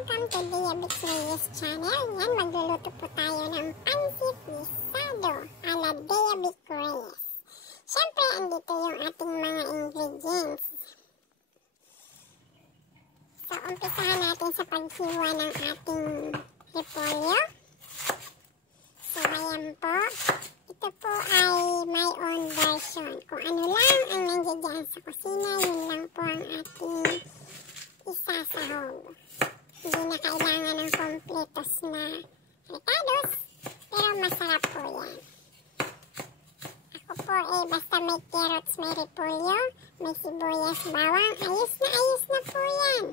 Welcome to Dia Vic Reyes channel. Yan, magluluto po tayo ng pansit guisado ala Dia Vic Reyes. Siyempre, andito yung ating mga ingredients. So, umpisahan natin sa paghiwa ng ating repolyo. So, ayan po. Ito po ay my own version. Kung ano lang ang nandiyan sa kusina, yun lang po ang ating isasahog. Hindi na kailangan ng kompletos na recados, pero masarap po yan. Ako po basta may carrots, may repolyo, may sibuyas, bawang, ayos na po yan.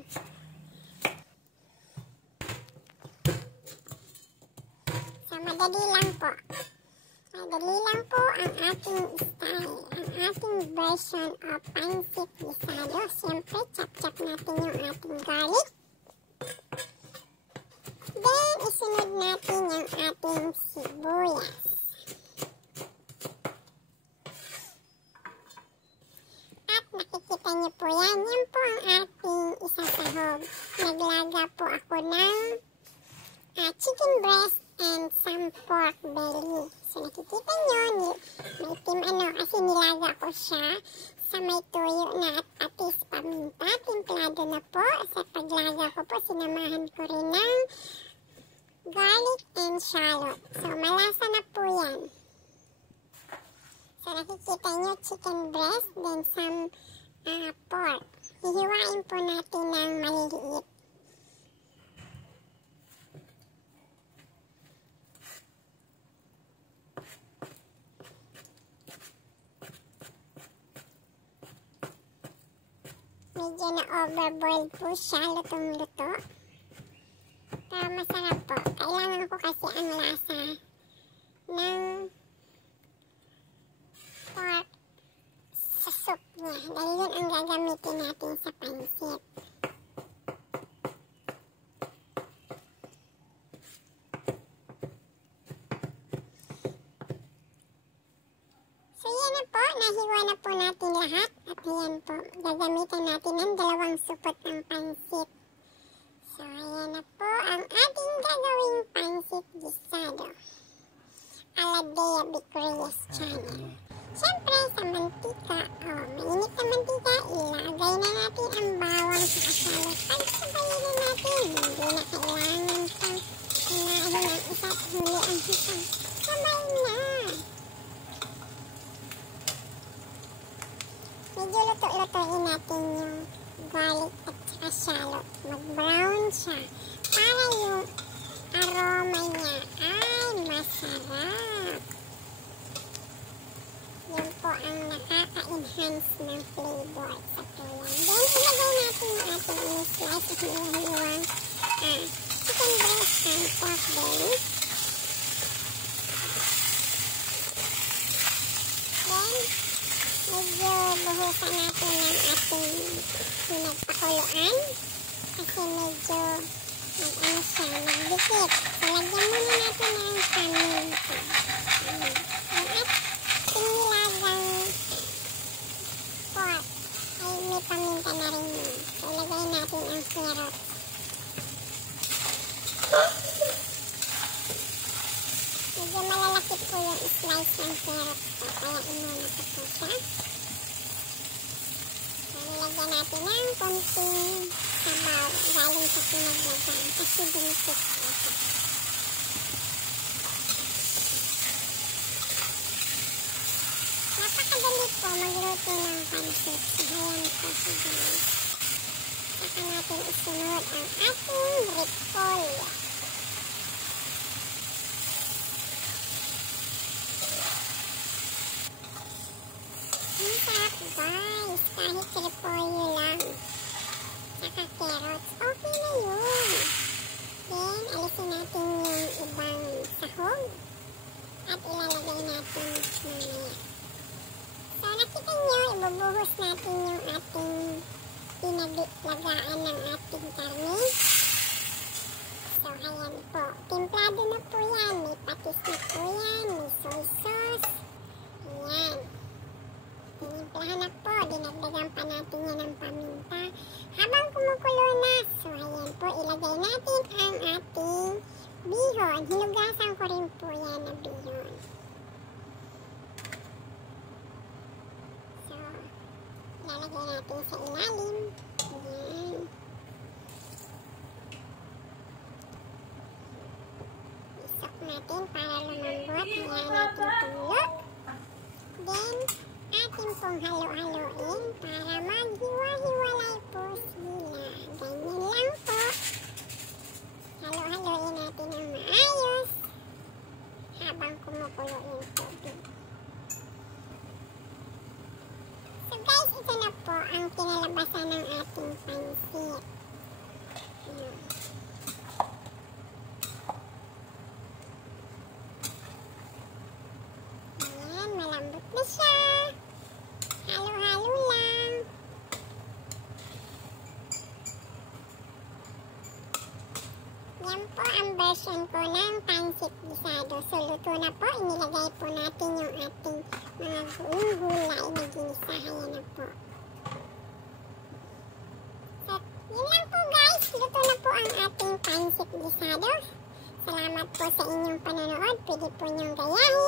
So, madali lang po. Madali lang po ang ating style, ang ating version of pansit guisado. Siyempre, chop-chop natin yung ating garlic. Then, isunod natin yung ating sibuyas. At nakikita niyo po yan. Yan po ang ating isasahog. Naglaga po ako ng chicken breast and some pork belly. So, nakikita nyo, may itim kasi nilaga ko siya sa may tuyo na at atis paminta. Timplado na po. Sa paglaga ko po, sinamahan ko rin ng garlic and shallot. So, malasa na po yan. So, nakikita nyo, chicken breast, then some pork. Hihiwain po natin ng maliliit. Medyo na-overboiled po siya, lutong-luto. Pero masarap po. Kailangan ko kasi ang lasa ng pork sa soup niya. Dahil yun ang gagamitin natin sa pansit. So yan na po. Nahiwa na po natin lahat. At yan po. Gagamitan natin ng 2 supot ng pansit. So, ayan na po ang ating gagawing pansit guisado ala Dia Vic Reyes channel. Siyempre, sa mantika, mainit na mantika, ilagay na natin ang bawang sa shallot. Pagsabayin na natin, hindi na kailangan pang unahin ang isa at huli ang isa. Sabay na! Medyo luto-lutoin natin yung garlic at saka shallot. Mag-brown siya para yung aroma niya ay masarap. Yun po ang nakaka-enhance ng flavor sa tulang. Then, ilagay natin yung ating in-slice at hinihiwang chicken breast and pork belly. Then, medyo buhusan natin ng ating pinagpakuluan kasi medyo siya, nagdikit. So, lagyan muna natin ng paminta. At sinilagang pork ay may paminta na rin yun. So, lagay natin ang carrots. Medyo malalakit po yung slice ng carrots po, kaya inuna ko po siya. Nilagyan natin ng konting sabaw galing sa pinaglagan kasi binisip ito. Napakadali po magluto ng pansit. Ayan po si guys. Saka natin isunod ang ating repolyo. Ang sarap guys, kahit repolyo lang, saka carrots, okay na yun. Then, alisin natin yung ibang sahog at ilalagay natin mamaya. So, nakita nyo, ibubuhos natin yung ating pinaglagaan ng ating karne. So, ayan po. Timplado na po yan. May patis na po yan. May soy sauce. Ayan. Tinimplahan na po. Dinagdagan pa natin yan ng paminta. Habang kumukulo na, so ayan po, ilagay ilalagay natin ang ating bihon. Hinugasan ko rin po yan na bihon. So, ilalagay natin sa ilalim. Ayan. Isok natin para lumambot. Ayan natin tulog. Then, atin pong halo-haloin para maghiwa-hiwalay po sila. Ganyan lang po. Halo-haloin natin ng maayos habang kumukulo yung tubig. So guys, ito na po ang kinalabasan ng ating pansit. Ayan, malambot na siya. Halo-halo lang. Yan po ang version ko ng pansit gisado. So, luto na po. Inilagay po natin yung ating mga gulay na ginisahan. Yan na po. So, yun lang po guys. Luto na po ang ating pansit gisado. Salamat po sa inyong panonood. Pwede po niyong gayahin